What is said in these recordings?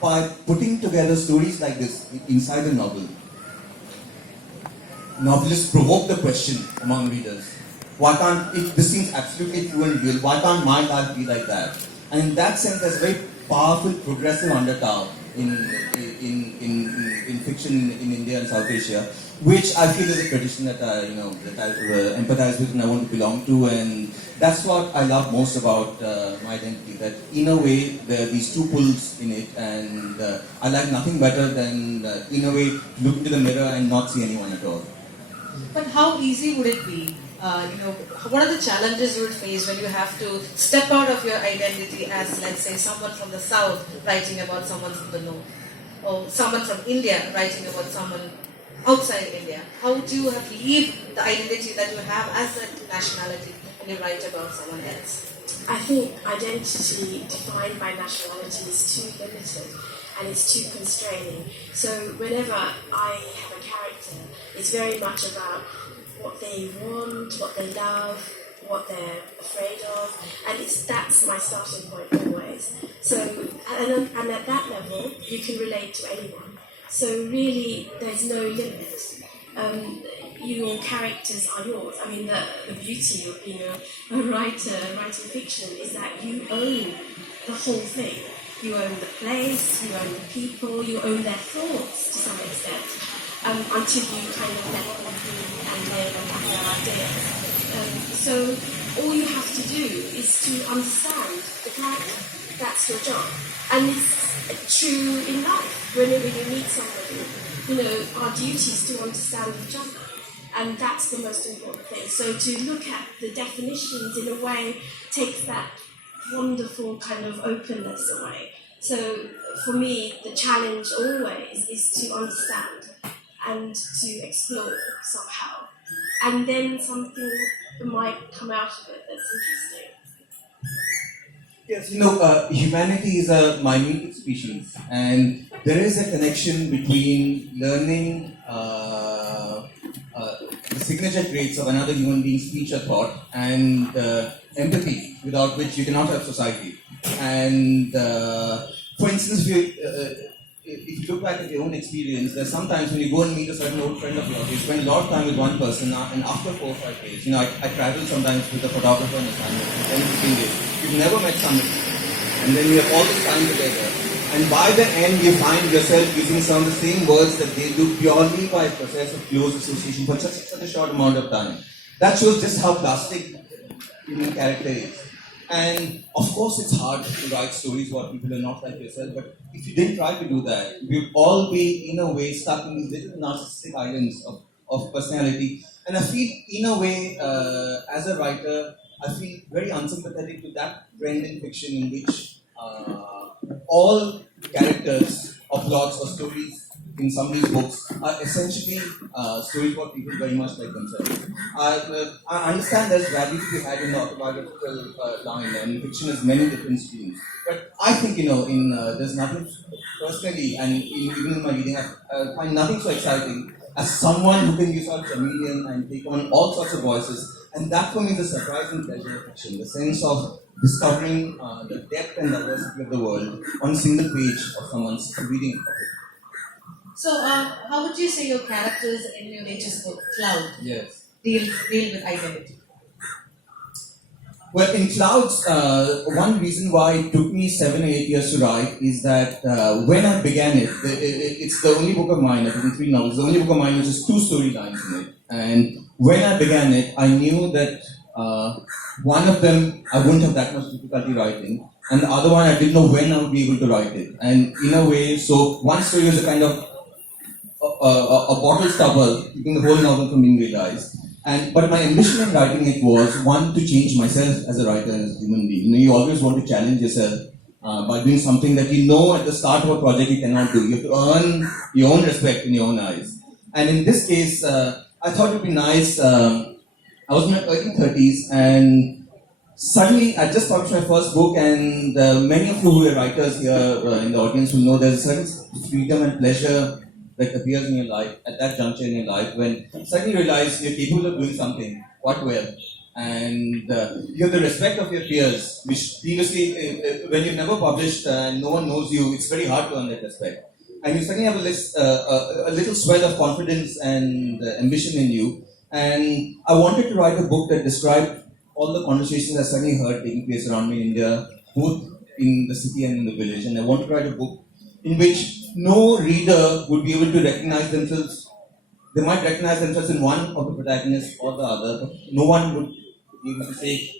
by putting together stories like this inside a novel, novelists provoke the question among readers. Why can't, if this seems absolutely true and real, why can't my life be like that? And in that sense, there's a very powerful progressive undertow in fiction in India and South Asia, which I feel is a tradition that I empathize with and I want to belong to, and that's what I love most about my identity. That in a way there are these two pulls in it, and I like nothing better than in a way look into the mirror and not see anyone at all. But how easy would it be? What are the challenges you would face when you have to step out of your identity as, let's say, someone from the South writing about someone from the North, or someone from India writing about someone outside India? How do you have to leave the identity that you have as a nationality when you write about someone else? I think identity defined by nationality is too limited and it's too constraining. So whenever I have a character, it's very much about what they want, what they love, what they're afraid of, and that's my starting point always. So, and at that level, you can relate to anyone. So really, there's no limit. Your characters are yours. I mean, the beauty of being a writer, writing fiction, is that you own the whole thing. You own the place, you own the people, you own their thoughts to some extent, until you kind of let them be and live and have their ideas. So all you have to do is to understand the character. That's your job. And it's true in life. When you meet somebody, our duty is to understand each other. And that's the most important thing. So to look at the definitions in a way takes that wonderful kind of openness away. So for me, the challenge always is to understand and to explore somehow. And then something might come out of it that's interesting. Yes, humanity is a minute species, and there is a connection between learning the signature traits of another human being's speech or thought and empathy, without which you cannot have society. And for instance, if you look back at your own experience, there's sometimes when you go and meet a certain old friend of yours, you spend a lot of time with one person, and after 4 or 5 days, I travel sometimes with a photographer and a camera, 10 or 15 days. You've never met somebody, and then you have all this time together. And by the end, you find yourself using some of the same words that they do purely by a process of close association for such a short amount of time. That shows just how plastic human character is. And of course, it's hard to write stories about people who are not like yourself, but if you didn't try to do that, we'd all be, in a way, stuck in these little narcissistic islands of personality. And I feel, in a way, as a writer, I feel very unsympathetic to that trend in fiction in which all characters or plots or stories in somebody's books are essentially stories about people very much like themselves. I understand there's value to be had in the autobiographical line, and fiction has many different streams. But I think, there's nothing personally, and even in my reading, I find nothing so exciting as someone who can use a chameleon and take on all sorts of voices. And that for me is a surprising pleasure of fiction, the sense of discovering the depth and diversity of the world on a single page of someone's reading of it. So, how would you say your characters in your latest book, Cloud, Yes. deal with identity? Well, in Clouds, one reason why it took me 7 or 8 years to write is that when I began it, it's the only book of mine, I've written 3 novels, the only book of mine which has 2 storylines in it. And when I began it, I knew that one of them I wouldn't have that much difficulty writing, and the other one I didn't know when I would be able to write it. And in a way, so one story was a kind of a bottle stopper, keeping the whole novel from being realized. But my ambition in writing it was, one, to change myself as a writer, as a human being. You always want to challenge yourself by doing something that at the start of a project you cannot do. You have to earn your own respect in your own eyes. And in this case, I thought it would be nice. I was in my early 30s, and suddenly I just published my first book, and many of you who are writers here in the audience will know there's a certain freedom and pleasure that appears in your life, at that juncture in your life, when suddenly you realize you're capable of doing something quite well. and you have the respect of your peers, which previously, when you've never published and no one knows you, it's very hard to earn that respect. And you suddenly have a little swell of confidence and ambition in you. And I wanted to write a book that described all the conversations I suddenly heard taking place around me in India, both in the city and in the village. And I wanted to write a book in which no reader would be able to recognize themselves. They might recognize themselves in one of the protagonists or the other, but no one would be able to say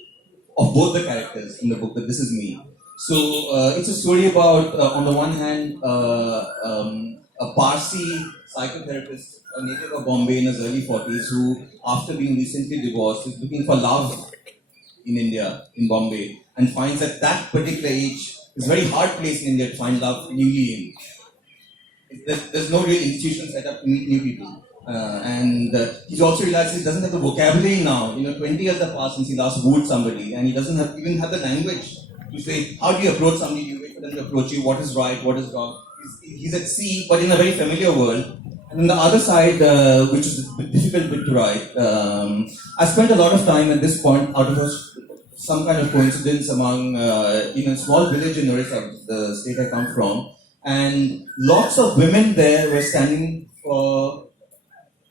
of both the characters in the book that this is me. So it's a story about, on the one hand, a Parsi psychotherapist, a native of Bombay in his early 40s, who, after being recently divorced, is looking for love in India, in Bombay, and finds at that particular age, it's a very hard place in India to find love newly in. There's no real institution set up to meet new people. And he's also realized he doesn't have the vocabulary now. 20 years have passed since he last wooed somebody, and he doesn't even have the language to say, how do you approach somebody? Do you wait for them to approach you? What is right? What is wrong? He's at sea, but in a very familiar world. And on the other side, which is a difficult bit to write, I spent a lot of time at this point out of some kind of coincidence among, in a small village in Orissa, the state I come from, and lots of women there were standing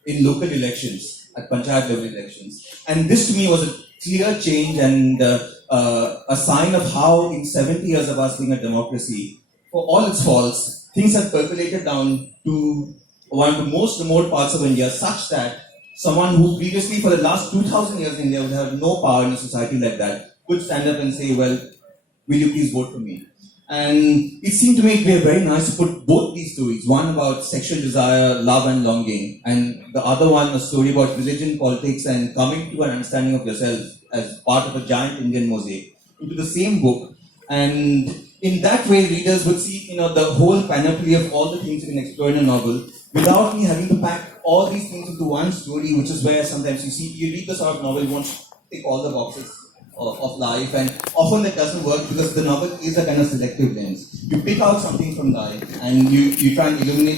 in local elections, at panchayat level elections. And this to me was a clear change and a sign of how in 70 years of us being a democracy, for all its faults, things have percolated down to one of the most remote parts of India, such that someone who previously for the last 2,000 years in India would have no power in a society like that could stand up and say, well, will you please vote for me? And it seemed to me to be very nice to put both these stories, one about sexual desire, love and longing, and the other one a story about religion, politics, and coming to an understanding of yourself as part of a giant Indian mosaic, into the same book. And in that way, readers would see, the whole panoply of all the things you can explore in a novel, without me having to pack all these things into one story, which is where sometimes you read the sort of novel, you want to tick all the boxes of life, and often that doesn't work because the novel is a kind of selective lens. You pick out something from life and you try and illuminate